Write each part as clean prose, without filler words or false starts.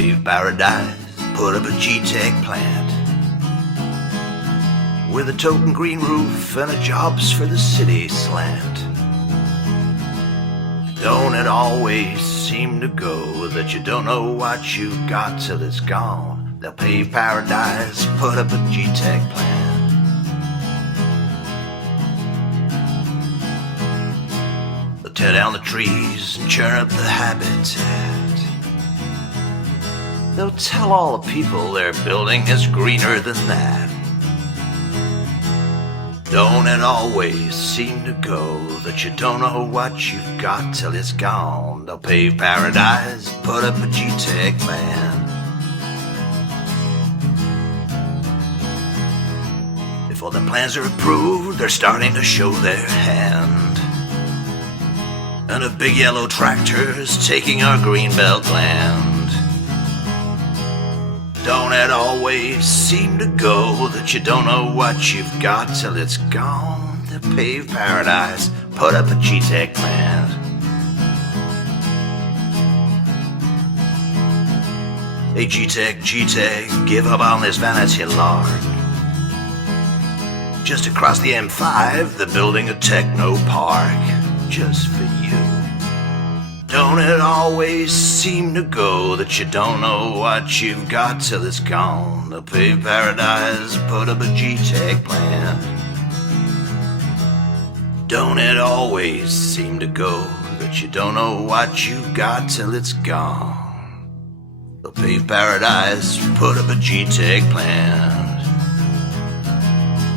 pave paradise, put up a Gtech plant with a token green roof and a jobs for the city slant. Don't it always seem to go that you don't know what you've got till it's gone? They'll pave paradise, put up a Gtech plant. They'll tear down the trees and churn up the habitat. They'll tell all the people their building is greener than that. Don't it always seem to go that you don't know what you've got till it's gone? They'll pave paradise, put up a Gtech plant. Before the plans are approved, they're starting to show their hand. And a big yellow tractor's taking our greenbelt land. Don't it always seem to go that you don't know what you've got till it's gone? They'll pave paradise, put up a Gtech plant. Hey Gtech, give up on this vanity lark. Just across the M5, they're building a techno park just for you. Don't it always seem to go that you don't know what you've got till it's gone? They'll pave paradise, put up a Gtech plant. Don't it always seem to go that you don't know what you've got till it's gone? They'll pave paradise, put up a Gtech plant.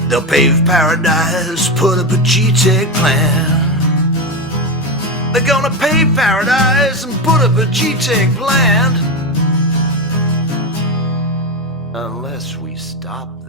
They'll pave paradise, put up a Gtech plant. They're gonna pave paradise and put up a Gtech plant. Unless we stop